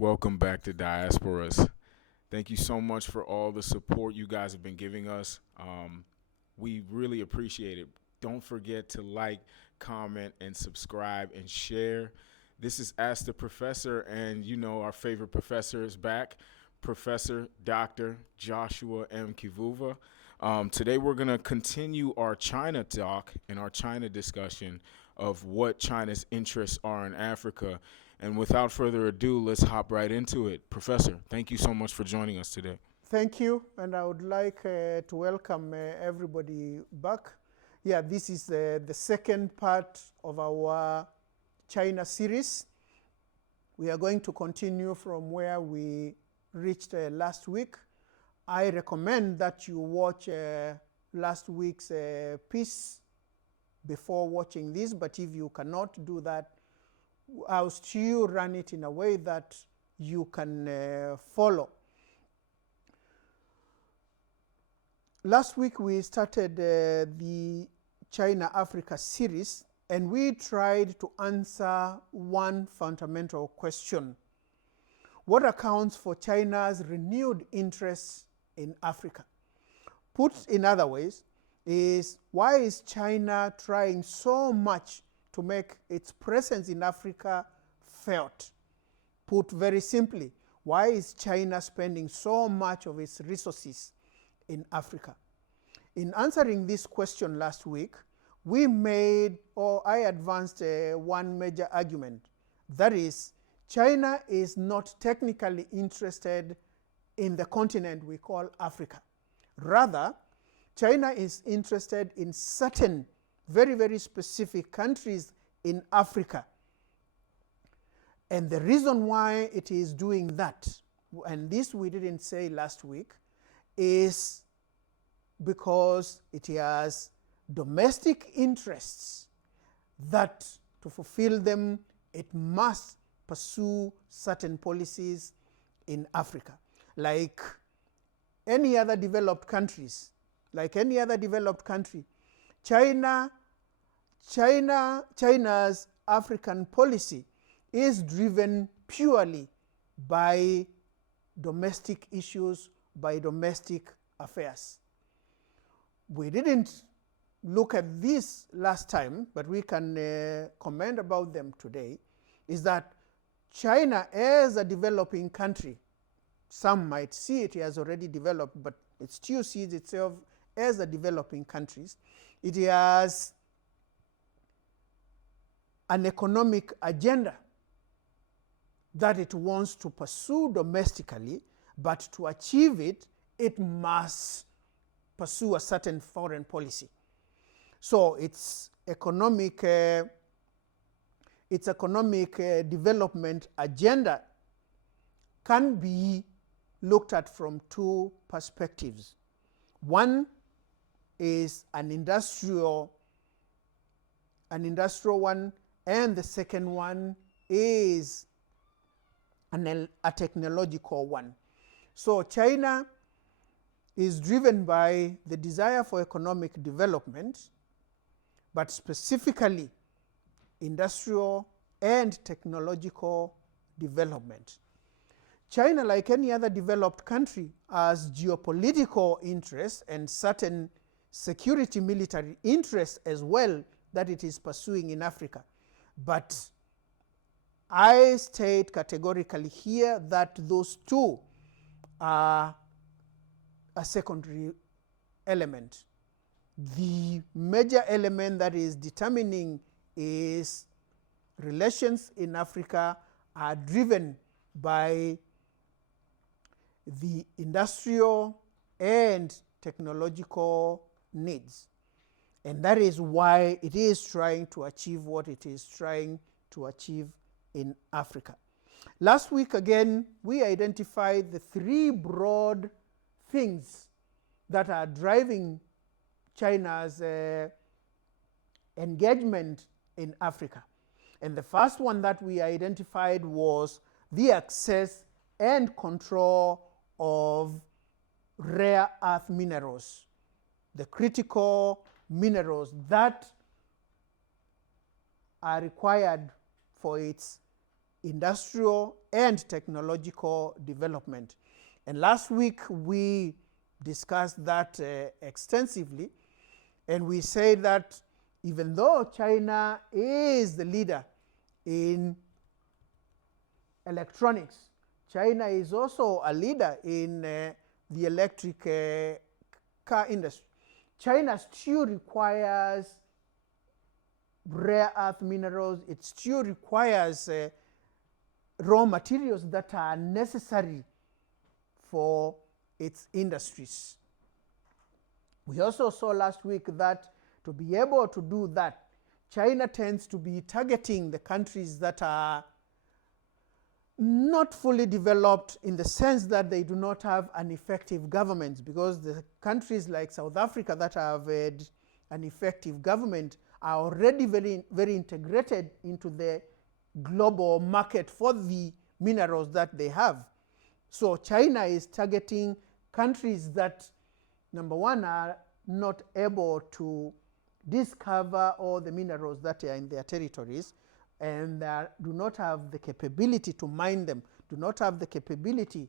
Welcome back to Diasporas. Thank you so much for all the support you guys have been giving us. We really appreciate it. Don't forget to like, comment, and subscribe and share. This is Ask the Professor, and our favorite professor is back, Professor Dr. Joshua M. Kivuva. Today we're going to continue our China talk and our China discussion of what China's interests are in Africa. And without further ado, let's hop right into it. Professor, thank you so much for joining us today. Thank you, and I would like to welcome everybody back. Yeah, this is the second part of our China series. We are going to continue from where we reached last week. I recommend that you watch last week's piece before watching this, but if you cannot do that, I'll still run it in a way that you can follow. Last week we started the China-Africa series, and we tried to answer one fundamental question. What accounts for China's renewed interest in Africa? Put in other ways, is why is China trying so much to make its presence in Africa felt? Put very simply, why is China spending so much of its resources in Africa? In answering this question last week, I advanced one major argument. That is, China is not technically interested in the continent we call Africa. Rather, China is interested in certain very, very specific countries in Africa. And the reason why it is doing that, and this we didn't say last week, is because it has domestic interests that to fulfill them, it must pursue certain policies in Africa. Like any other developed countries, China's African policy is driven purely by domestic issues, by domestic affairs. We didn't look at this last time, but we can comment about them today, is that China as a developing country, some might see it as already developed, but it still sees itself as a developing country. It has an economic agenda that it wants to pursue domestically, but to achieve it, it must pursue a certain foreign policy. So its economic development agenda can be looked at from two perspectives. One is an industrial one, and the second one is a technological one. So China is driven by the desire for economic development, but specifically industrial and technological development. China, like any other developed country, has geopolitical interests and certain security military interests as well that it is pursuing in Africa. But I state categorically here that those two are a secondary element. The major element that is determining is relations in Africa are driven by the industrial and technological needs. And that is why it is trying to achieve what it is trying to achieve in Africa. Last week, again, we identified the three broad things that are driving China's engagement in Africa. And the first one that we identified was the access and control of rare earth minerals, the critical minerals that are required for its industrial and technological development. And last week we discussed that extensively, and we said that even though China is the leader in electronics, China is also a leader in the electric car industry. China still requires rare earth minerals. It still requires raw materials that are necessary for its industries. We also saw last week that to be able to do that, China tends to be targeting the countries that are not fully developed in the sense that they do not have an effective government, because the countries like South Africa that have had an effective government are already very integrated into the global market for the minerals that they have. So China is targeting countries that, number one, are not able to discover all the minerals that are in their territories, and do not have the capability to mine them, do not have the capability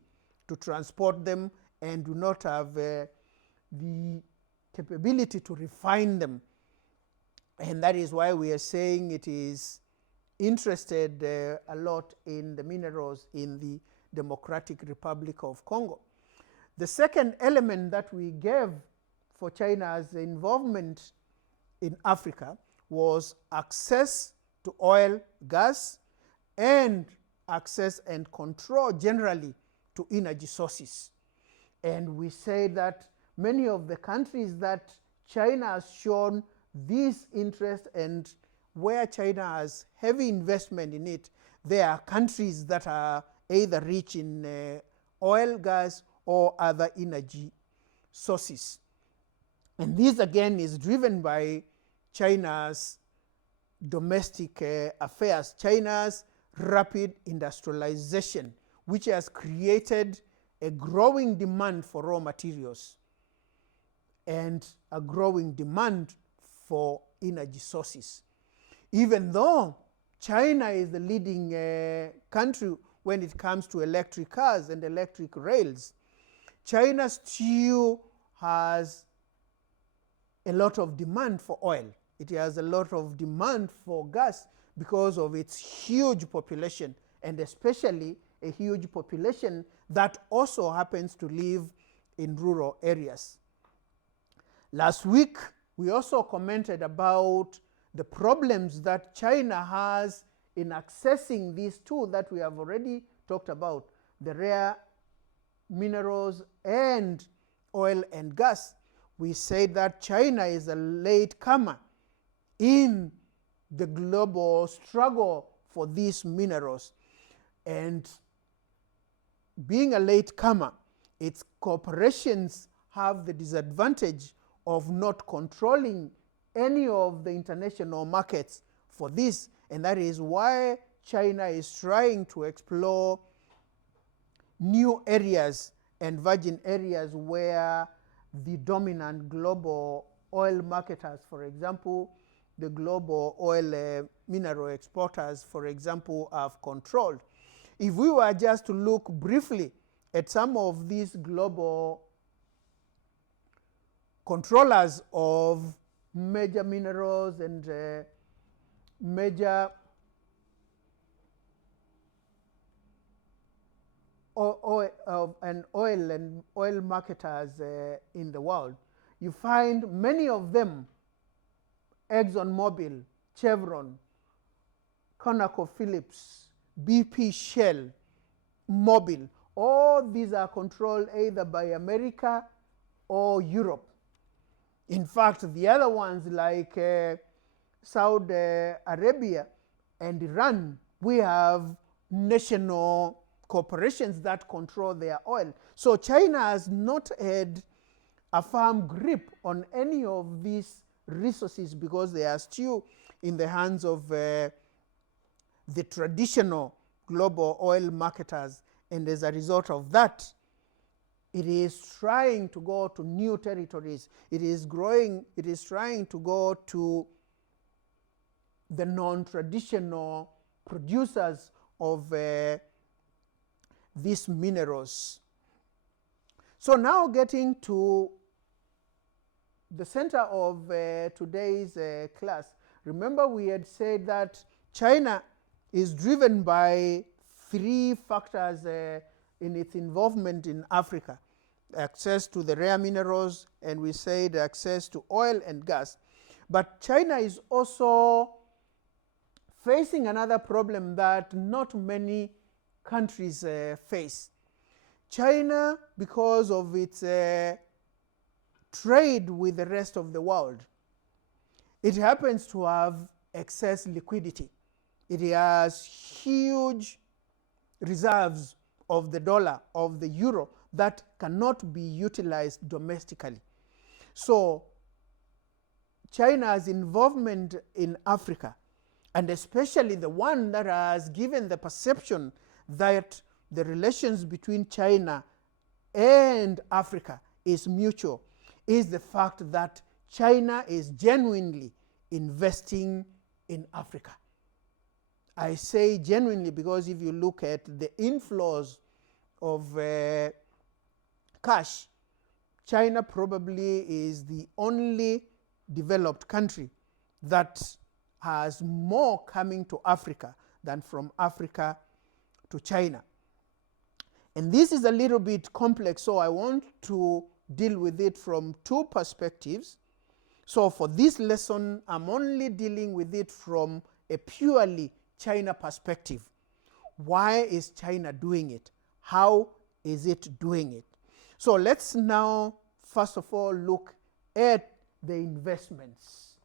to transport them, and do not have the capability to refine them. And that is why we are saying it is interested a lot in the minerals in the Democratic Republic of Congo. The second element that we gave for China's involvement in Africa was access to oil, gas, and access and control generally to energy sources. And we say that many of the countries that China has shown this interest and where China has heavy investment in it, they are countries that are either rich in oil, gas, or other energy sources. And this again is driven by China's domestic affairs, China's rapid industrialization, which has created a growing demand for raw materials and a growing demand for energy sources. Even though China is the leading country when it comes to electric cars and electric rails, China still has a lot of demand for oil. It has a lot of demand for gas because of its huge population, and especially a huge population that also happens to live in rural areas. Last week, we also commented about the problems that China has in accessing these two that we have already talked about, the rare minerals and oil and gas. We said that China is a latecomer in the global struggle for these minerals. And being a latecomer, its corporations have the disadvantage of not controlling any of the international markets for this. And that is why China is trying to explore new areas and virgin areas where the dominant global oil marketers, for example, the global oil mineral exporters, for example, have controlled. If we were just to look briefly at some of these global controllers of major minerals and major oil and oil marketers in the world, you find many of them, ExxonMobil, Chevron, ConocoPhillips, BP, Shell, Mobil, all these are controlled either by America or Europe. In fact, the other ones like Saudi Arabia and Iran, we have national corporations that control their oil. So China has not had a firm grip on any of these resources because they are still in the hands of the traditional global oil marketers. And as a result of that, it is trying to go to new territories. It is trying to go to the non-traditional producers of these minerals. So now getting to the center of today's class. Remember, we had said that China is driven by three factors in its involvement in Africa: access to the rare minerals, and we said access to oil and gas. But China is also facing another problem that not many countries face. China, because of its trade with the rest of the world, it happens to have excess liquidity. It has huge reserves of the dollar, of the euro, that cannot be utilized domestically. So China's involvement in Africa, and especially the one that has given the perception that the relations between China and Africa is mutual, is the fact that China is genuinely investing in Africa. I say genuinely because if you look at the inflows of cash, China probably is the only developed country that has more coming to Africa than from Africa to China. And this is a little bit complex, so I want to deal with it from two perspectives. So for this lesson, I'm only dealing with it from a purely China perspective. Why is China doing it? How is it doing it? So let's now, first of all, look at the investments.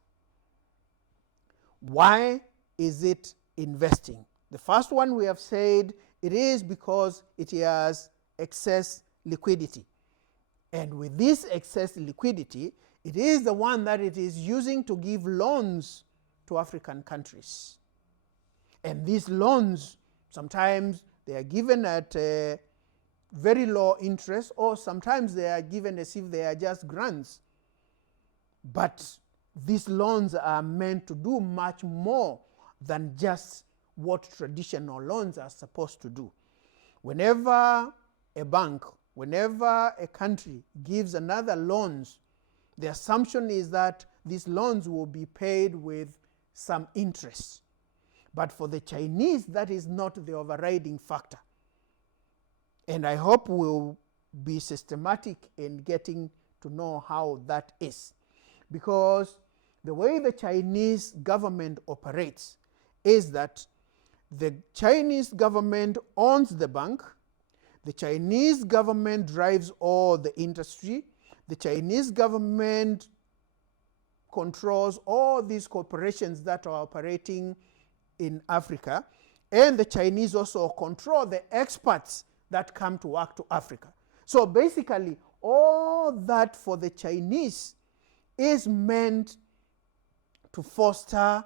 Why is it investing? The first one, we have said it is because it has excess liquidity. And with this excess liquidity, it is the one that it is using to give loans to African countries. And these loans, sometimes they are given at very low interest, or sometimes they are given as if they are just grants. But these loans are meant to do much more than just what traditional loans are supposed to do. Whenever a bank, whenever a country gives another loans, the assumption is that these loans will be paid with some interest. But for the Chinese, that is not the overriding factor. And I hope we'll be systematic in getting to know how that is. Because the way the Chinese government operates is that the Chinese government owns the bank, the Chinese government drives all the industry, the Chinese government controls all these corporations that are operating in Africa, and the Chinese also control the experts that come to work to Africa. So basically, all that for the Chinese is meant to foster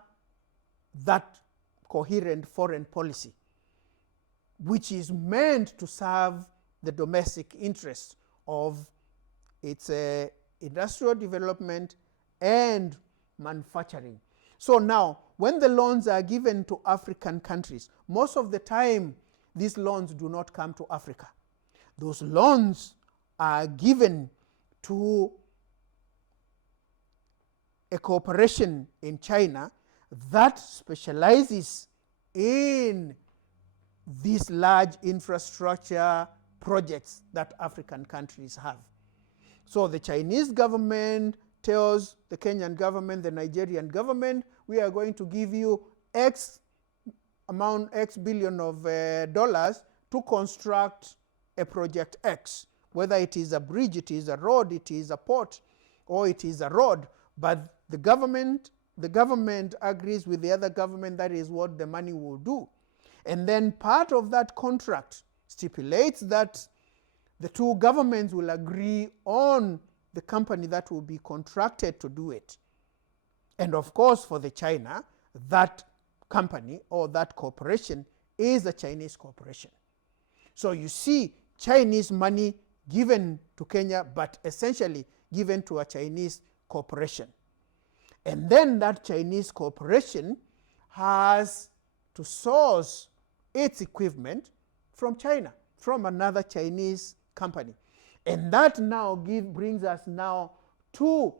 that coherent foreign policy, which is meant to serve the domestic interests of its industrial development and manufacturing. So now, when the loans are given to African countries, most of the time, these loans do not come to Africa. Those loans are given to a corporation in China that specializes in these large infrastructure projects that African countries have. So the Chinese government tells the Kenyan government, the Nigerian government, we are going to give you X billion of dollars to construct a project X. Whether it is a bridge, it is a road, it is a port, or it is a road. But the government agrees with the other government that is what the money will do. And then part of that contract stipulates that the two governments will agree on the company that will be contracted to do it. And of course, for the China, that company or that corporation is a Chinese corporation. So you see Chinese money given to Kenya, but essentially given to a Chinese corporation. And then that Chinese corporation has to source its equipment from China, from another Chinese company. And that now brings us now to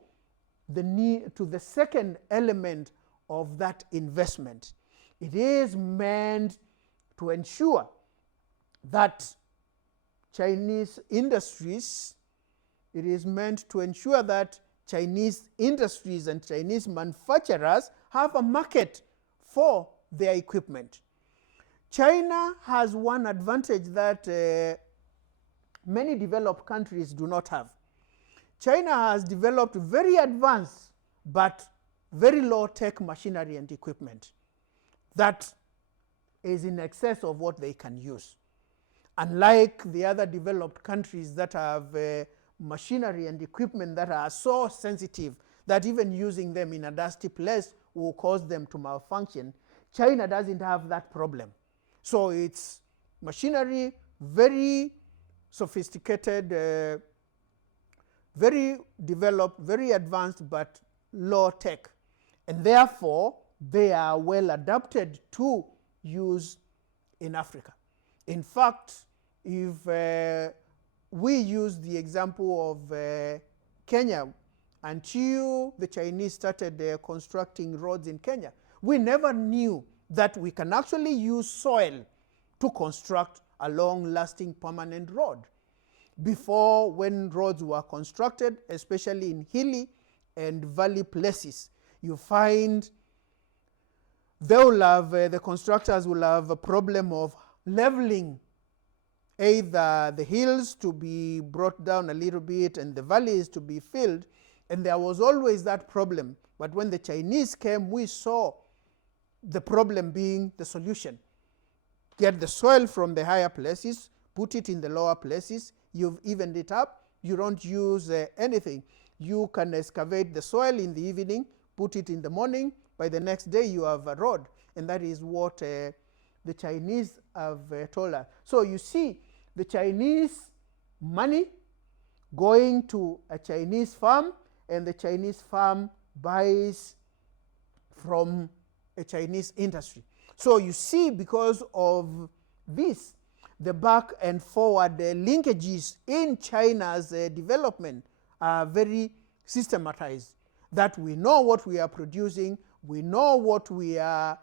the second element of that investment. It is meant to ensure that Chinese industries and Chinese manufacturers have a market for their equipment. China has one advantage that many developed countries do not have. China has developed very advanced but very low-tech machinery and equipment that is in excess of what they can use. Unlike the other developed countries that have machinery and equipment that are so sensitive that even using them in a dusty place will cause them to malfunction, China doesn't have that problem. So it's machinery, very sophisticated, very developed, very advanced, but low tech. And therefore, they are well adapted to use in Africa. In fact, if we use the example of Kenya, until the Chinese started constructing roads in Kenya, we never knew that we can actually use soil to construct a long-lasting permanent road. Before, when roads were constructed, especially in hilly and valley places, you find the constructors will have a problem of leveling either the hills to be brought down a little bit and the valleys to be filled, and there was always that problem. But when the Chinese came, we saw the problem being the solution. Get the soil from the higher places, put it in the lower places, you've evened it up, you don't use anything. You can excavate the soil in the evening, put it in the morning, by the next day you have a road. And that is what the Chinese have told us. So you see, the Chinese money going to a Chinese farm, and the Chinese farm buys from a Chinese industry. So you see, because of this, the back and forward linkages in China's development are very systematized, that we know what we are producing, we know what we are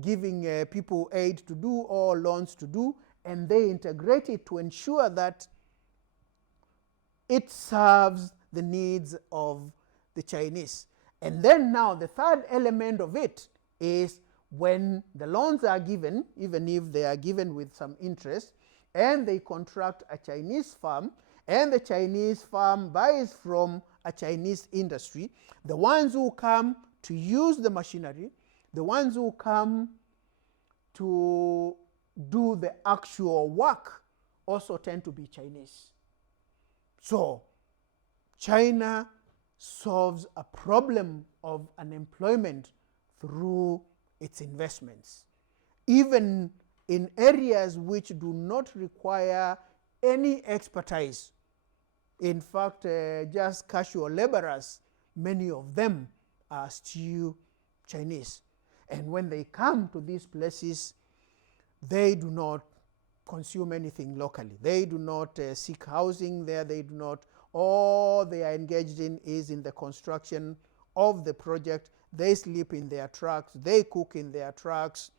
giving people aid to do or loans to do, and they integrate it to ensure that it serves the needs of the Chinese. And then now the third element of it is when the loans are given, even if they are given with some interest, and they contract a Chinese farm, and the Chinese farm buys from a Chinese industry, the ones who come to use the machinery, the ones who come to do the actual work also tend to be Chinese. So China solves a problem of unemployment through its investments, even in areas which do not require any expertise. In fact, just casual laborers, many of them are still Chinese. And when they come to these places, they do not consume anything locally. They do not seek housing there. They do not. All they are engaged in is in the construction of the project. They sleep in their trucks. They cook in their trucks.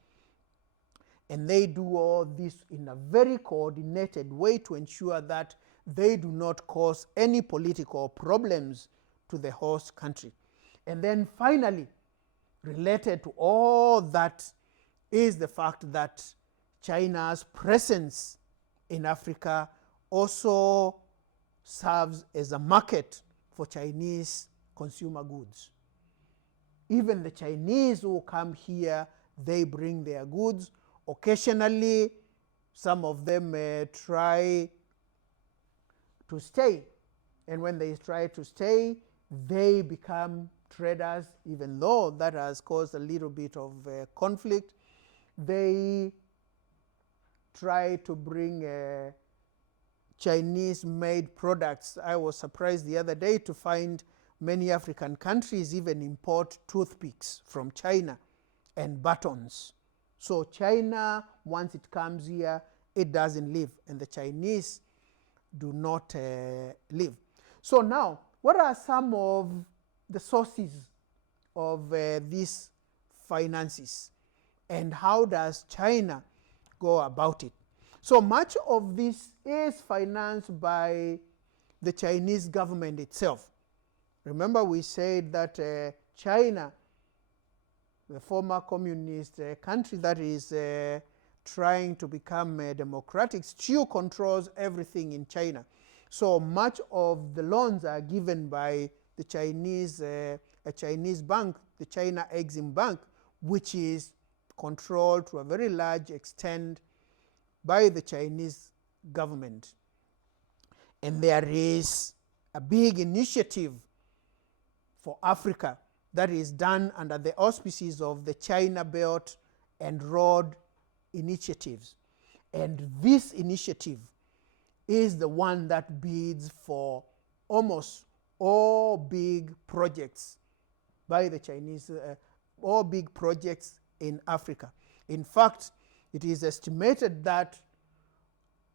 And they do all this in a very coordinated way to ensure that they do not cause any political problems to the host country. And then finally, related to all that is the fact that China's presence in Africa also serves as a market for Chinese consumer goods. Even the Chinese who come here, they bring their goods. Occasionally, some of them try to stay. And when they try to stay, they become traders, even though that has caused a little bit of conflict. They try to bring Chinese-made products. I was surprised the other day to find many African countries even import toothpicks from China and batons. So China once it comes here, it doesn't leave, and the Chinese do not leave. So now, what are some of the sources of these finances, and how does China go about it? So much of this is financed by the Chinese government itself. Remember, we said that China, the former communist country that is trying to become democratic, still controls everything in China. So much of the loans are given by the Chinese, a Chinese bank, the China Exim Bank, which is controlled to a very large extent by the Chinese government. And there is a big initiative for Africa that is done under the auspices of the China Belt and Road initiatives. And this initiative is the one that bids for almost all big projects by the Chinese, all big projects in Africa. In fact, it is estimated that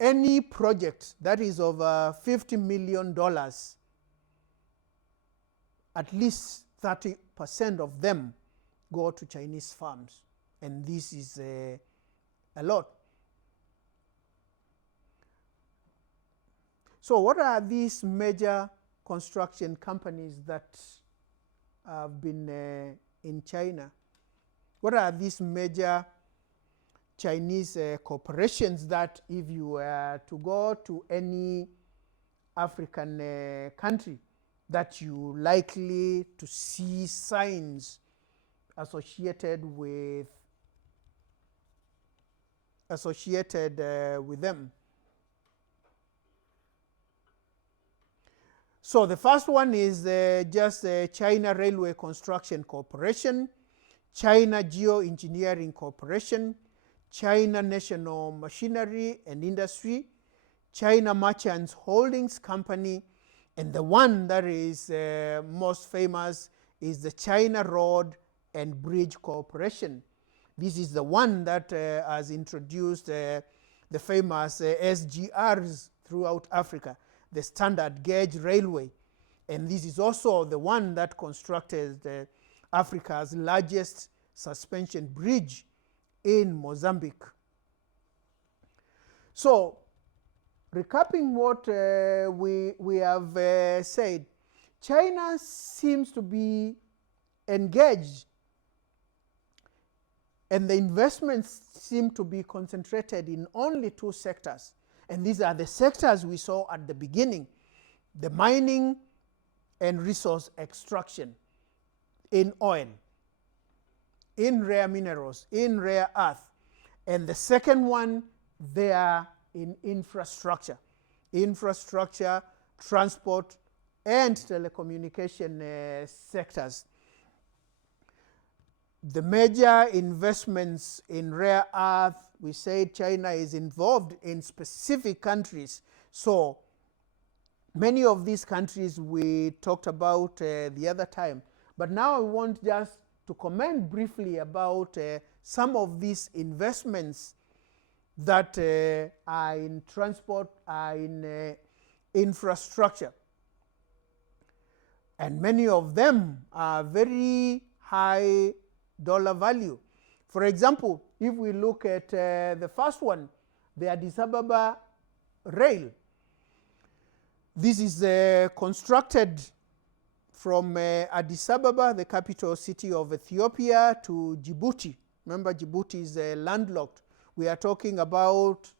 any project that is over $50 million, at least 30% of them go to Chinese farms. And this is a lot. So what are these major construction companies that have been in China? What are these major Chinese corporations that if you were to go to any African country, that you likely to see signs associated with them? So the first one is just China Railway Construction Corporation, China Geoengineering Corporation, China National Machinery and Industry, China Merchants Holdings Company, and the one that is most famous is the China Road and Bridge Corporation. This is the one that has introduced the famous SGRs throughout Africa, the Standard Gauge Railway. And this is also the one that constructed Africa's largest suspension bridge in Mozambique. So, recapping what we have said, China seems to be engaged, and the investments seem to be concentrated in only two sectors. And these are the sectors we saw at the beginning: the mining and resource extraction in oil, in rare minerals, in rare earth. And the second one, they are in infrastructure, transport, and telecommunication sectors. The major investments in rare earth, we say China is involved in specific countries. So many of these countries we talked about the other time. But now I want just to comment briefly about some of these investments that are in transport, are in infrastructure. And many of them are very high dollar value. For example, if we look at the first one, the Addis Ababa Rail. This is constructed from Addis Ababa, the capital city of Ethiopia, to Djibouti. Remember, Djibouti is landlocked. We are talking about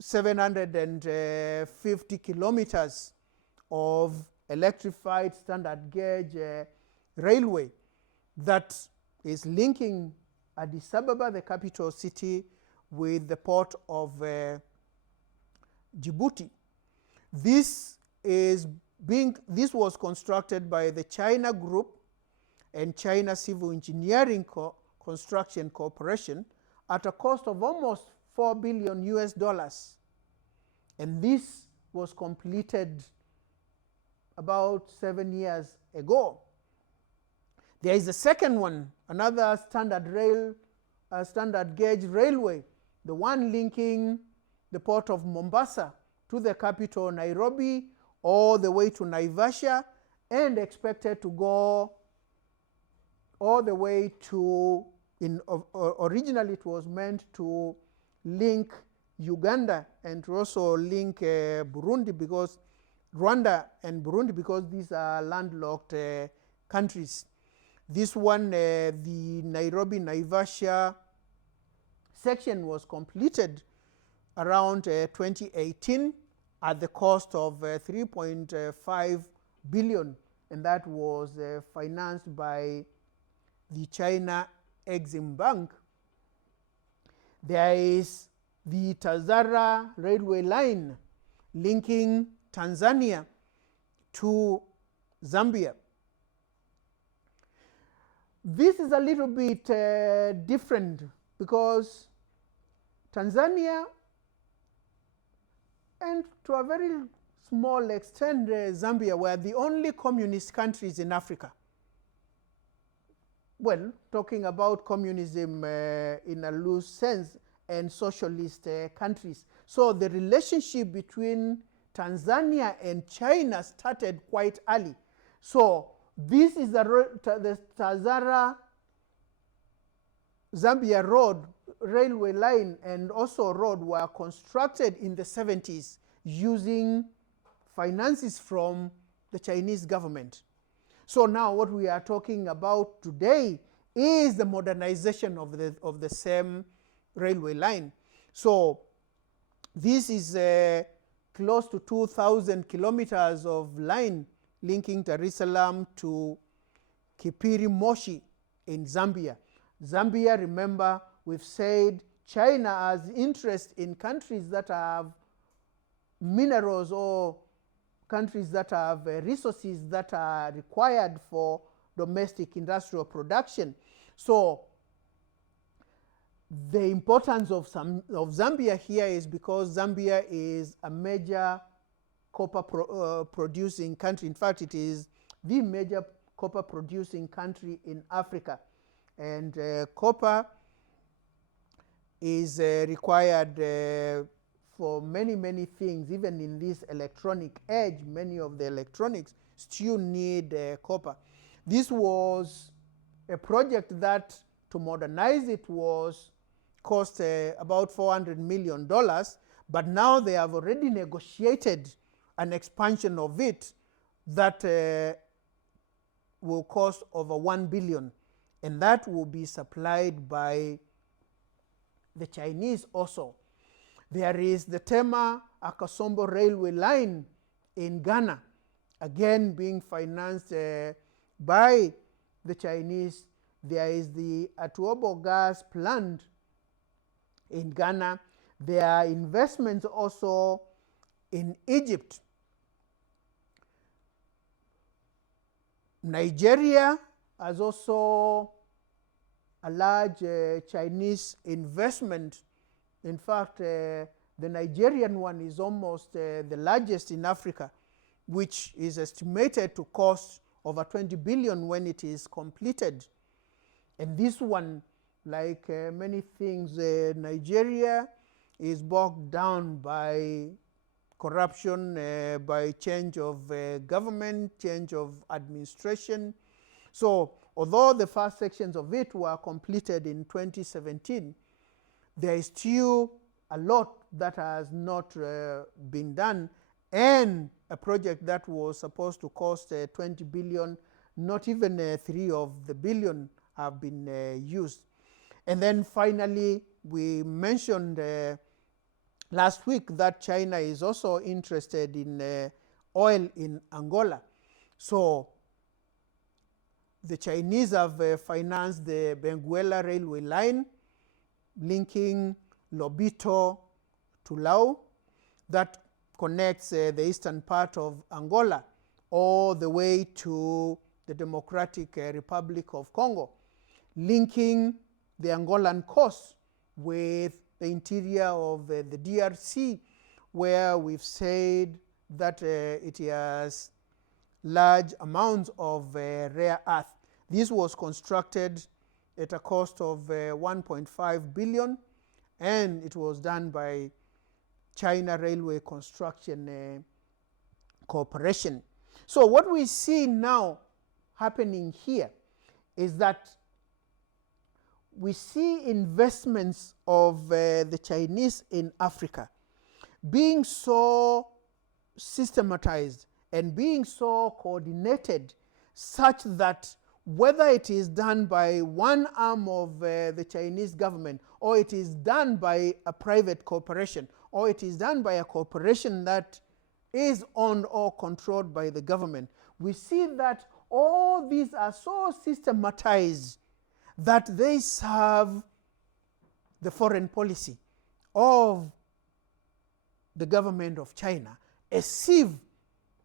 750 kilometers of electrified standard gauge railway that is linking Addis Ababa, the capital city, with the port of Djibouti. This was constructed by the China Group and China Civil Engineering Construction Corporation at a cost of almost $4 billion US. And this was completed about 7 years ago. There is a second one, another standard rail standard gauge railway, the one linking the port of Mombasa to the capital Nairobi, all the way to Naivasha, and expected to go all the way to, originally it was meant to link Uganda and to also link Burundi, because Rwanda and Burundi, because these are landlocked countries. This one, the Nairobi-Naivasha section, was completed around 2018 at the cost of 3.5 billion, and that was financed by the China Exim Bank. There is the Tazara railway line linking Tanzania to Zambia. This is a little bit different, because Tanzania, and to a very small extent Zambia, were the only communist countries in Africa. Well, talking about communism in a loose sense, and socialist countries. So the relationship between Tanzania and China started quite early. So this is the Tazara Zambia road, railway line, and also road were constructed in the 70s using finances from the Chinese government. So now what we are talking about today is the modernization of the same railway line. So this is close to 2,000 kilometers of line linking Dar es Salaam to Kipiri Moshi in Zambia. Zambia, remember, we've said China has interest in countries that have minerals, or countries that have resources that are required for domestic industrial production. So the importance of Zambia here is because Zambia is a major copper producing country. In fact, it is the major copper producing country in Africa. And copper is required for many, many things. Even in this electronic age, many of the electronics still need copper. This was a project that, to modernize it, was cost about $400 million, but now they have already negotiated an expansion of it that will cost over $1 billion, and that will be supplied by the Chinese also. There is the Tema Akosombo railway line in Ghana, again being financed by the Chinese. There is the Atuobo gas plant in Ghana. There are investments also in Egypt. Nigeria has also a large Chinese investment. In fact, the Nigerian one is almost the largest in Africa, which is estimated to cost over 20 billion when it is completed. And this one, like many things, Nigeria is bogged down by corruption, by change of government, change of administration. So although the first sections of it were completed in 2017, there is still a lot that has not been done, and a project that was supposed to cost 20 billion, not even 3 of the billion have been used. And then finally, we mentioned last week that China is also interested in oil in Angola. So the Chinese have financed the Benguela railway line linking Lobito to Lao, that connects the eastern part of Angola all the way to the Democratic Republic of Congo, linking the Angolan coast with the interior of the DRC, where we've said that it has large amounts of rare earth. This was constructed at a cost of 1.5 billion, and it was done by China Railway Construction Corporation. So what we see now happening here is that we see investments of the Chinese in Africa being so systematized and being so coordinated, such that whether it is done by one arm of the Chinese government, or it is done by a private corporation, or it is done by a corporation that is owned or controlled by the government, we see that all these are so systematized that they serve the foreign policy of the government of China, as if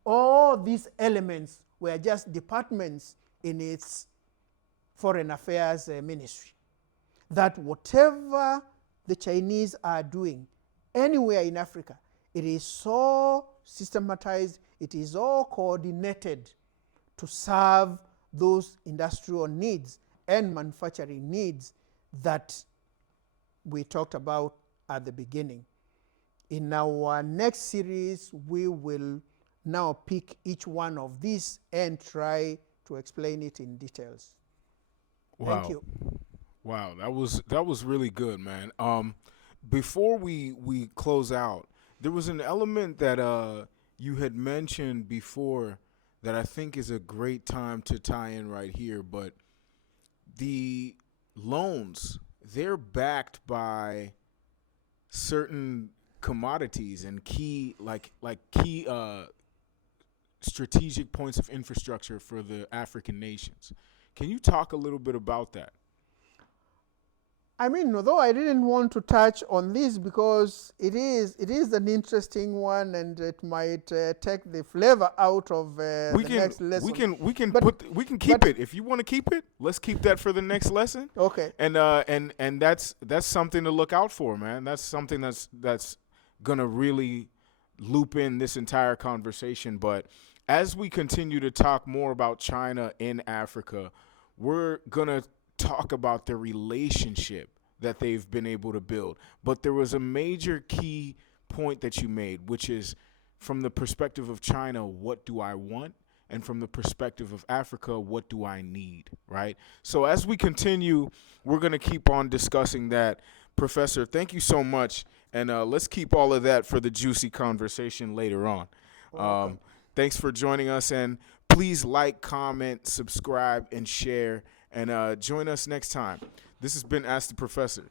all these elements were just departments in its foreign affairs ministry. That whatever the Chinese are doing anywhere in Africa, it is so systematized, it is all coordinated to serve those industrial needs and manufacturing needs that we talked about at the beginning. In our next series, we will now pick each one of these and try to explain it in details. Wow. Thank you. Wow, that was really good, man. Before we close out, there was an element that you had mentioned before that I think is a great time to tie in right here. But the loans, they're backed by certain commodities and key key strategic points of infrastructure for the African nations. Can you talk a little bit about that? I mean, although I didn't want to touch on this because it is an interesting one, and it might take the flavor out of the next lesson. We can keep but- it if you want to keep it. Let's keep that for the next lesson. Okay. And that's something to look out for, man. That's something that's gonna really loop in this entire conversation. But as we continue to talk more about China in Africa, we're gonna talk about the relationship that they've been able to build. But there was a major key point that you made, which is from the perspective of China, what do I want? And from the perspective of Africa, what do I need, right? So as we continue, we're going to keep on discussing that. Professor, thank you so much. And let's keep all of that for the juicy conversation later on. Thanks for joining us. And please like, comment, subscribe, and share. And join us next time. This has been Ask the Professor.